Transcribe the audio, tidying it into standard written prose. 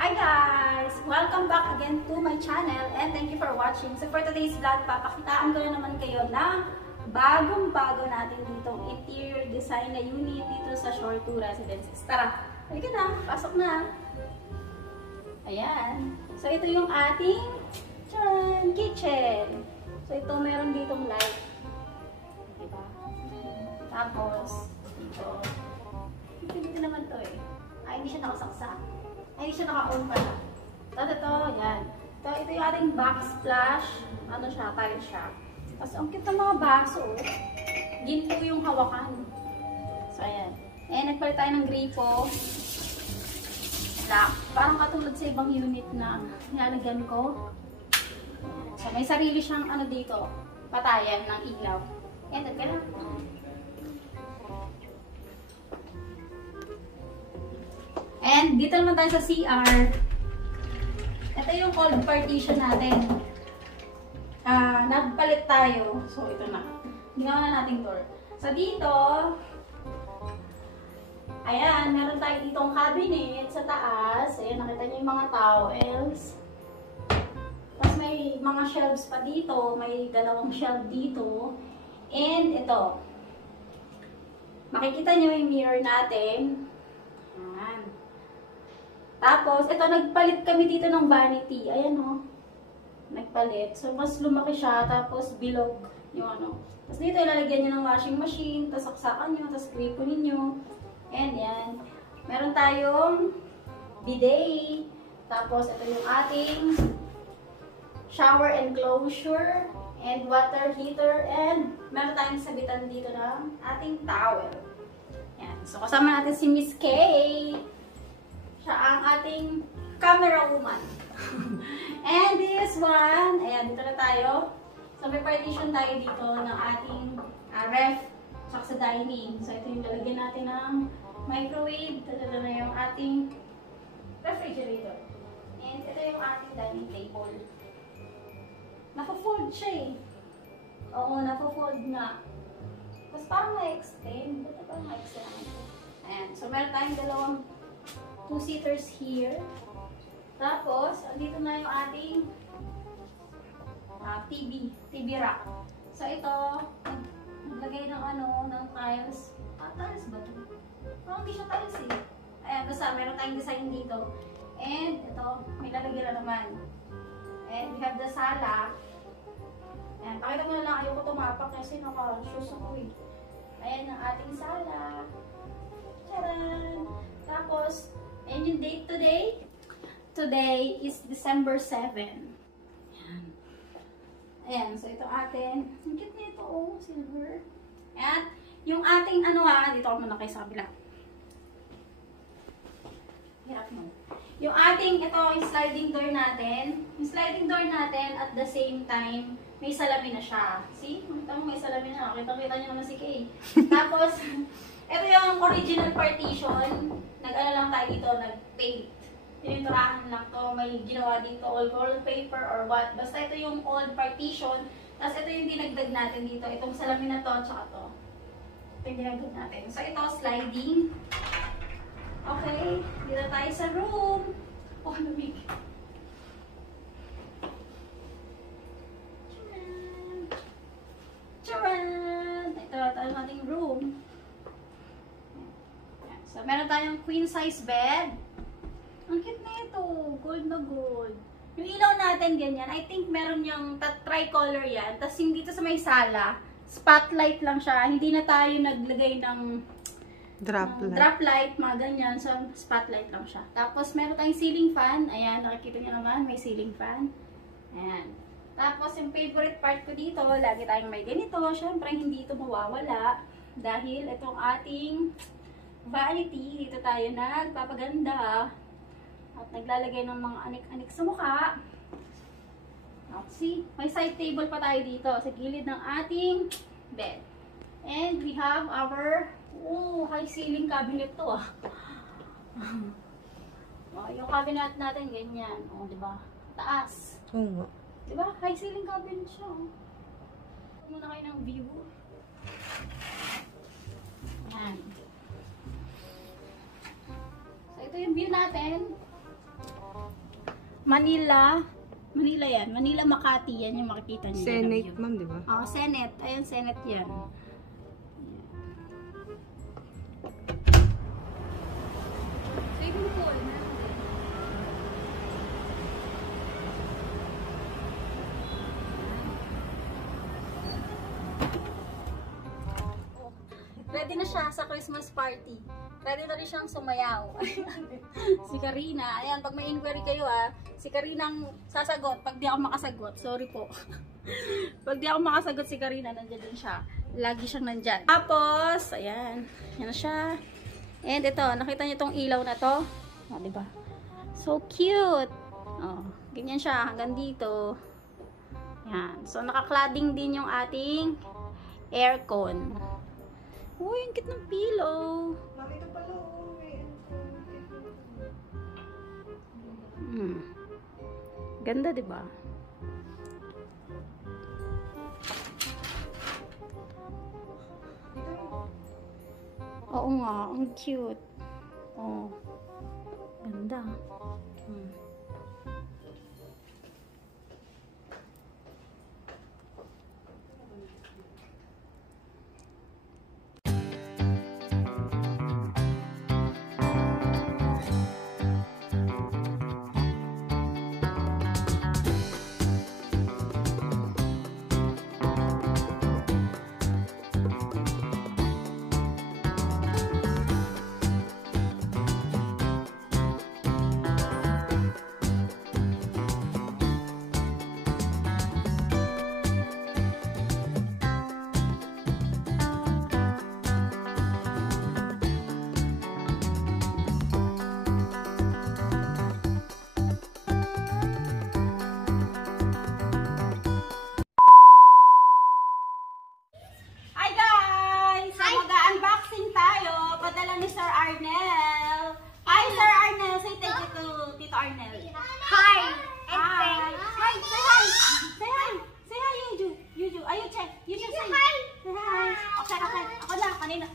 Hi guys! Welcome back again to my channel and thank you for watching. So for today's vlog, papakitaan ko na naman kayo na bagong-bago natin ditong interior design na unit dito sa Shore 2 Residences. Tara! Halika na! Pasok na! Ayan! So ito yung ating kitchen. So ito meron ditong light. Diba? Tapos dito. Dito naman to eh. Ay, hindi siya nakasaksak. Ay, hindi siya naka-on pala. Ito, yan. Ito yung ating backsplash. Ano siya, tile siya. Tapos, ang cute ng mga baso. Ginto yung hawakan. So, ayan. Nagpalit tayo ng gripo. Black. Parang katulad sa ibang unit na nilalagyan ko. So, may sarili siyang ano dito. Patayan ng ilaw. And, kailangan. And dito naman tayo sa CR. Ito yung cold partition natin. Nagpalit tayo. So ito na. Ginawa na nating door. So dito, ayan, meron tayo ditong cabinet sa taas. Ayan, nakita niyo yung mga towels. Tapos may mga shelves pa dito. May dalawang shelf dito. And ito. Makikita niyo yung mirror natin. Ayan. Tapos, ito, nagpalit kami dito ng vanity. Ayan, o. Nagpalit. So, mas lumaki siya. Tapos, bilog yung ano. Tapos, dito, ilalagyan nyo ng washing machine. Tapos, saksakan nyo. Tapos, gripo ninyo. And, yan. Meron tayong bidet. Tapos, ito yung ating shower enclosure. And water heater. And, meron tayong sabitan dito ng ating towel. Yan. So, kasama natin si Miss Kay. Siya ang ating camera woman. And this one, ayan, dito na tayo. So, may partition tayo dito ng ating ref tsaka sa dining. So, ito yung lalagyan natin ng microwave. Ito na yung ating refrigerator. And ito yung ating dining table. Naka-fold siya eh. Oo, naka-fold nga. Tapos parang ma-extend. Ito parang ma-extend. Ayan. So, meron tayong dalawang two-seaters here. Tapos, andito na yung ating TV rack. So, ito, naglagay ng ano, ng tiles. Tiles ba ito? Parang hindi siya tiles eh. Ayan, basta meron tayong design dito. And, ito, may lalagyan na naman. And, we have the sala. Ayan, pakita ko na lang, ayoko tumapak kasi naka-shoes ako eh. Ayan ang ating sala. Charan! Tapos, and yung date today? Today is December 7. Ayan, so ito atin. Ang cute nito, oh, silver. Ayan, yung ating ano dito ako muna kayo sa kabila. Hirap mo. Yung ating, ito, yung sliding door natin. Yung sliding door natin, at the same time, may salamin na siya. See? Makita mo, may salamin na. Kita-kita nyo naman si Kay. Tapos, ito yung original partition. Nag-ano lang tayo dito, nag-paint. Tiniturahan lang to. May ginawa dito, old wallpaper or what. Basta ito yung old partition. Tapos ito yung dinagdag natin dito. Itong salamin na to, tsaka to. Ito yung dinagdag natin. So, ito, sliding. Okay, dito tayo sa room. Oh, lumig. Charan! Charan! Ito ang ating room. So, meron tayong queen size bed. Ang cute na ito. Gold na gold. Yung ilaw natin ganyan. I think meron yung tricolor yan. Tapos yung dito sa may sala, spotlight lang siya. Hindi na tayo naglagay ng drop light, mga ganyan. So, spotlight lang siya. Tapos, meron tayong ceiling fan. Ayan, nakikita niyo naman, may ceiling fan. Ayan. Tapos, yung favorite part ko dito, lagi tayong may ganito. Siyempre, hindi ito mawawala. Dahil itong ating vanity, dito tayo nagpapaganda. At naglalagay ng mga anik-anik sa mukha. See, may side table pa tayo dito sa gilid ng ating bed. And we have our high ceiling cabinet to yung cabinet natin ganyan. Di ba? Taas. Oo. Di ba? High ceiling cabinet siya. Muna kayo ng view. Ayan. So, ito yung view natin. Manila yan. Manila, Makati. Yan yung makikita niyo. Senate, ma'am, di ba? Senate. Ayun, Senate yan. Swimming pool. Ready na siya sa Christmas party. Ready na rin siyang sumayaw. Si Karina. Ayan, pag may inquiry kayo si Karina ang sasagot. Pag di ako makasagot, sorry po. Pag di ako makasagot si Karina, nandiyan din siya. Lagi siyang nandyan. Tapos, ayan. Yan na siya. And ito, nakita niyo tong ilaw na to? Diba? So cute! Ganyan siya, hanggang dito. Yan. So, naka-cladding din yung ating aircon. Uy, ang cute ng pillow. Makita pala, Ganda, diba? Oo nga, ang cute. Ganda. Arnel. Hi, Sir Arnel. Say thank you to Tito Arnel. Hi. Hi. Hi. Say hi. Say hi. Say hi, Yuju. Yuju. Ayun, check. Yuju, say hi. Say hi. Okay, okay. Ako na. Kanina.